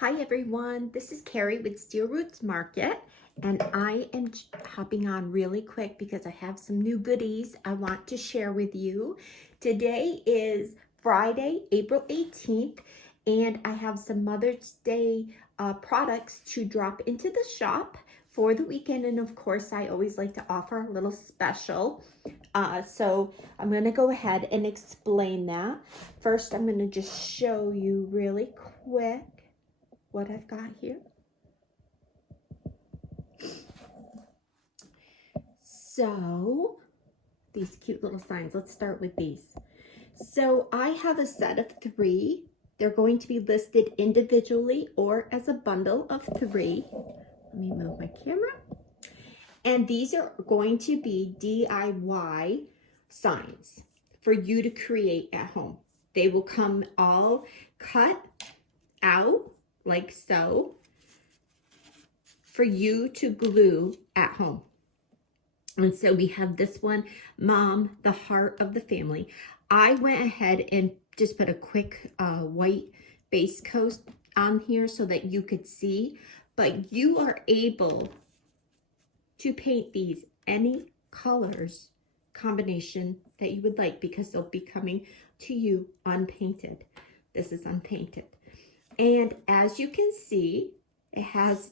Hi everyone, this is Carrie with Steel Roots Market, and I am hopping on really quick because I have some new goodies I want to share with you. Today is Friday, April 18th, and I have some Mother's Day products to drop into the shop for the weekend, and of course I always like to offer a little special. So I'm going to go ahead and explain that. First, I'm going to just show you really quick what I've got here. So these cute little signs, let's start with these. So I have a set of 3. They're going to be listed individually or as a bundle of 3. Let me move my camera. And these are going to be DIY signs for you to create at home. They will come all cut out like so for you to glue at home. And so we have this one, Mom, the heart of the family. I went ahead and just put a quick white base coat on here so that you could see, but you are able to paint these any colors combination that you would like because they'll be coming to you unpainted. This is unpainted. And as you can see, it has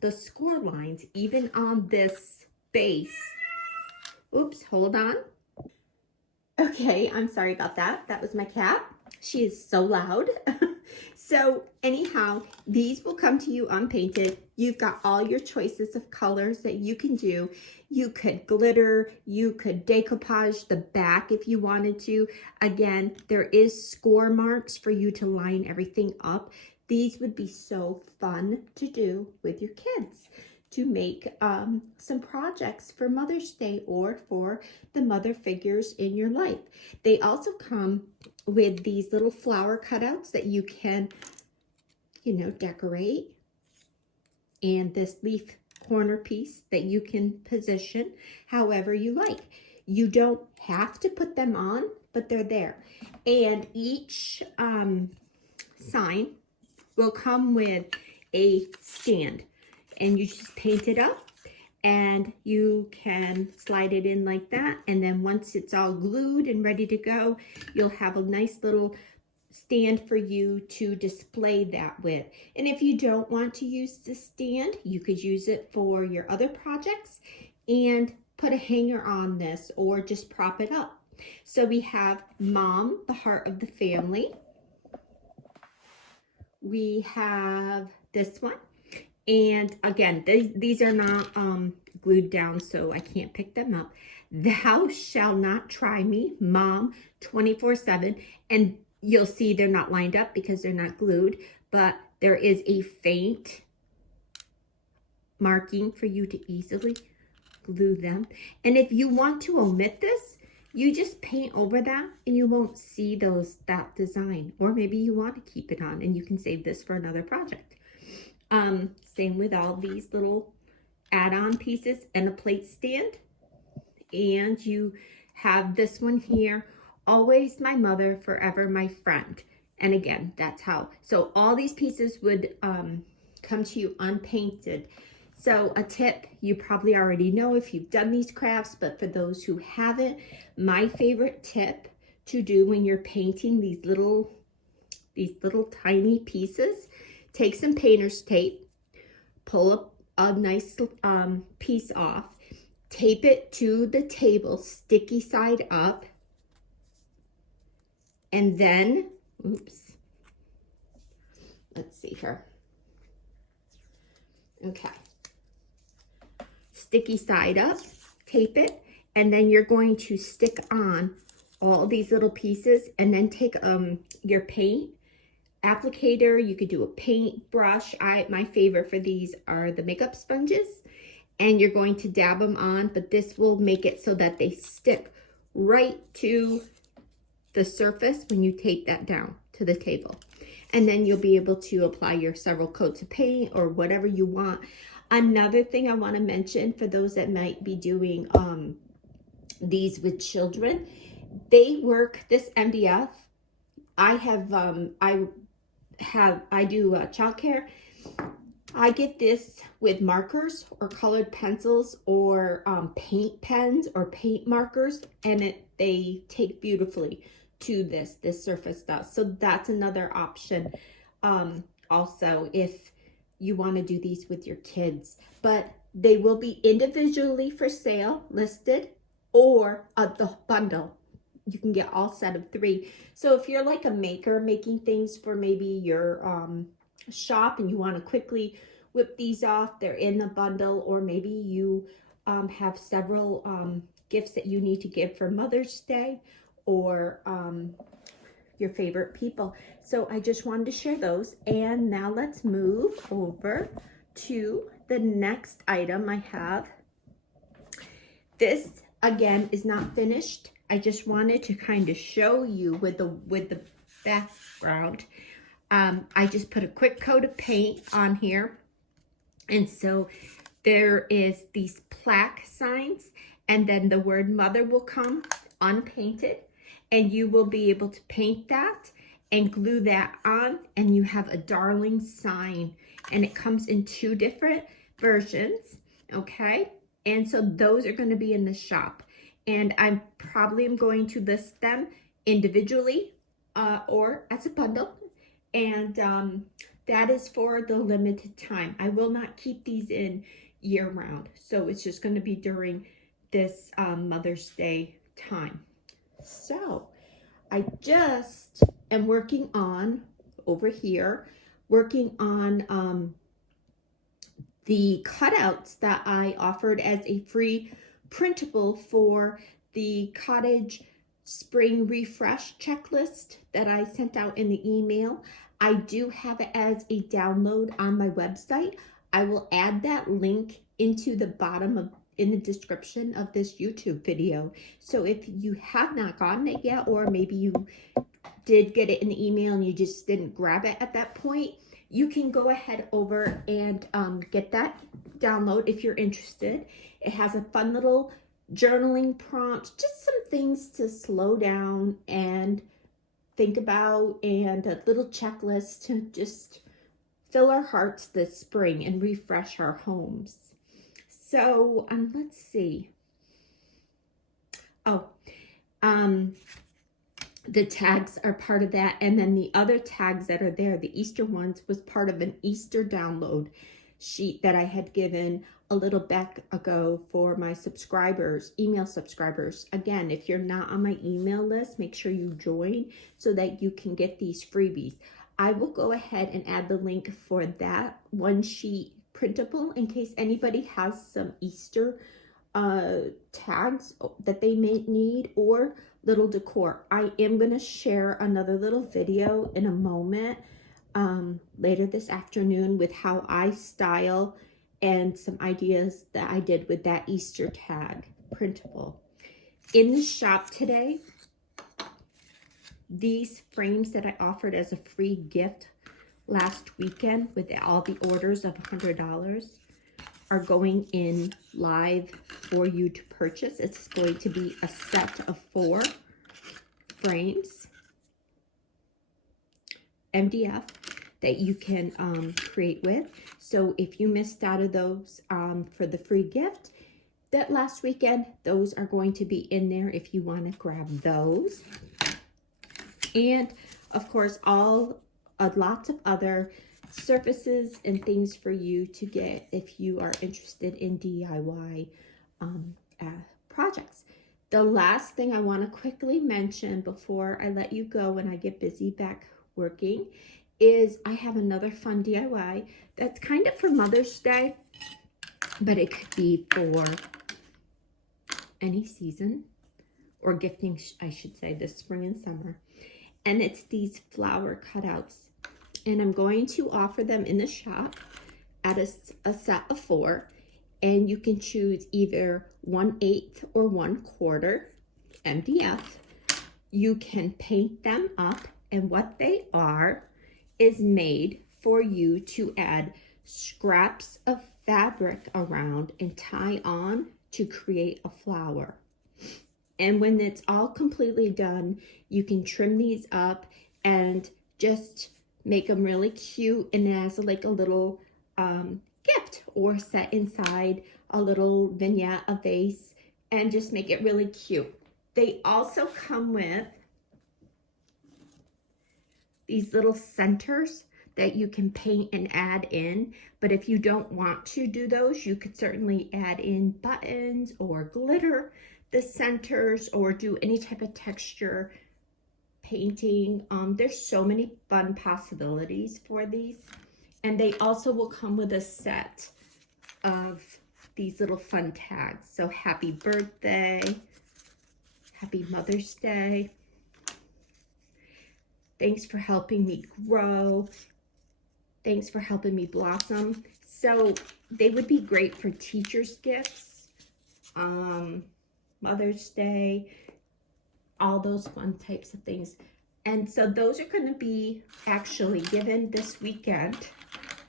the score lines even on this base. Oops, hold on. Okay, I'm sorry about that. That was my cat. She is so loud. So anyhow, these will come to you unpainted. You've got all your choices of colors that you can do. You could glitter, you could decoupage the back if you wanted to. Again, there is score marks for you to line everything up. These would be so fun to do with your kids to make some projects for Mother's Day or for the mother figures in your life. They also come with these little flower cutouts that you can, decorate, and this leaf corner piece that you can position however you like. You don't have to put them on, but they're there. And each sign will come with a stand, and you just paint it up and you can slide it in like that. And then once it's all glued and ready to go, you'll have a nice little stand for you to display that with. And if you don't want to use the stand, you could use it for your other projects and put a hanger on this or just prop it up. So we have Mom, the heart of the family. We have this one. And again, these are not glued down, so I can't pick them up. Thou shall not try me, Mom, 24/7. And you'll see they're not lined up because they're not glued, but there is a faint marking for you to easily glue them. And if you want to omit this, you just paint over that and you won't see that design. Or maybe you want to keep it on and you can save this for another project. Same with all these little add-on pieces and a plate stand. And you have this one here, always my mother, forever my friend. And again, that's how. So all these pieces would come to you unpainted. So a tip, you probably already know if you've done these crafts, but for those who haven't, my favorite tip to do when you're painting these little tiny pieces, take some painter's tape, pull up a nice piece off, tape it to the table, sticky side up, and then, oops, let's see here. Okay. Sticky side up, tape it, and then you're going to stick on all these little pieces and then take your paint applicator. You could do a paint brush. My favorite for these are the makeup sponges, and you're going to dab them on, but this will make it so that they stick right to the surface when you tape that down to the table. And then you'll be able to apply your several coats of paint or whatever you want. Another thing I want to mention for those that might be doing these with children, they work this MDF. I I do childcare. I get this with markers or colored pencils or paint pens or paint markers, and they take beautifully to this surface does. So that's another option. Also, if you want to do these with your kids, but they will be individually for sale listed, or the bundle. You can get all set of 3. So if you're like a maker making things for maybe your shop and you want to quickly whip these off, they're in the bundle, or maybe you have several gifts that you need to give for Mother's Day, or your favorite people. So I just wanted to share those. And now let's move over to the next item I have. This again is not finished. I just wanted to kind of show you with the background. I just put a quick coat of paint on here. And so there is these plaque signs, and then the word mother will come unpainted, and you will be able to paint that and glue that on, and you have a darling sign, and it comes in 2 different versions, okay? And so those are going to be in the shop, and I probably am going to list them individually or as a bundle, and that is for the limited time. I will not keep these in year round, so it's just going to be during this Mother's Day time. So I just am working on over here, working on the cutouts that I offered as a free printable for the cottage spring refresh checklist that I sent out in the email. I do have it as a download on my website. I will add that link into the bottom in the description of this YouTube video. So if you have not gotten it yet, or maybe you did get it in the email and you just didn't grab it at that point, you can go ahead over and get that download if you're interested. It has a fun little journaling prompt, just some things to slow down and think about, and a little checklist to just fill our hearts this spring and refresh our homes. So let's see. The tags are part of that, and then the other tags that are there, the Easter ones, was part of an Easter download sheet that I had given a little back ago for my subscribers, email subscribers. Again, if you're not on my email list, make sure you join so that you can get these freebies. I will go ahead and add the link for that one sheet printable in case anybody has some Easter tags that they may need, or little decor. I am going to share another little video in a moment later this afternoon with how I style and some ideas that I did with that Easter tag printable. In the shop today, these frames that I offered as a free gift last weekend with all the orders of $100 are going in live for you to purchase. It's going to be a set of 4 frames, MDF, that you can create with. So if you missed out of those for the free gift that last weekend, those are going to be in there if you want to grab those. And of course, lots of other surfaces and things for you to get if you are interested in DIY projects. The last thing I want to quickly mention before I let you go and I get busy back working is I have another fun DIY that's kind of for Mother's Day, but it could be for any season, or gifting, I should say, this spring and summer. And it's these flower cutouts. And I'm going to offer them in the shop at a set of 4. And you can choose either 1/8 or 1/4 MDF. You can paint them up, and what they are is made for you to add scraps of fabric around and tie on to create a flower. And when it's all completely done, you can trim these up and just make them really cute and as like a little gift, or set inside a little vignette, a vase, and just make it really cute. They also come with these little centers that you can paint and add in, but if you don't want to do those, you could certainly add in buttons or glitter the centers, or do any type of texture painting. There's so many fun possibilities for these. And they also will come with a set of these little fun tags. So happy birthday, happy Mother's Day, thanks for helping me grow, thanks for helping me blossom. So they would be great for teachers' gifts, Mother's Day, all those fun types of things. And so those are going to be actually given this weekend,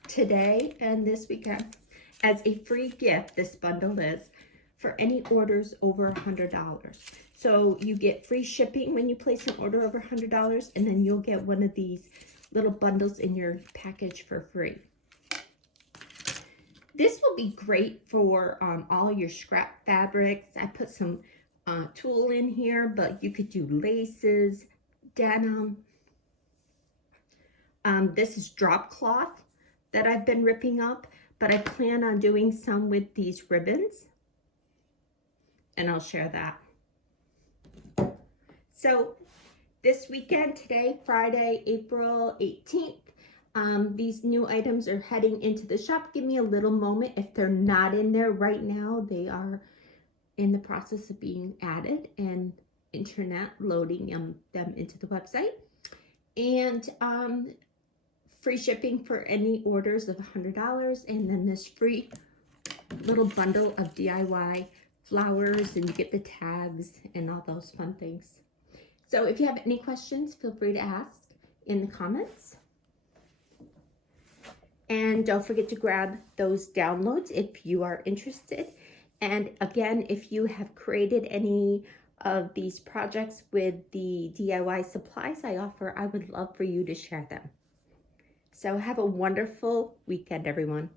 today and this weekend, as a free gift. This bundle is for any orders over $100. So you get free shipping when you place an order over $100, and then you'll get one of these little bundles in your package for free. This will be great for all your scrap fabrics. I put some tulle in here, but you could do laces, denim. This is drop cloth that I've been ripping up, but I plan on doing some with these ribbons, and I'll share that. So this weekend, today, Friday, April 18th, these new items are heading into the shop. Give me a little moment. If they're not in there right now, they are in the process of being added and internet loading them into the website. And free shipping for any orders of $100, and then this free little bundle of DIY flowers, and you get the tags and all those fun things. So if you have any questions, feel free to ask in the comments. And don't forget to grab those downloads if you are interested. And again, if you have created any of these projects with the DIY supplies I offer, I would love for you to share them. So have a wonderful weekend, everyone.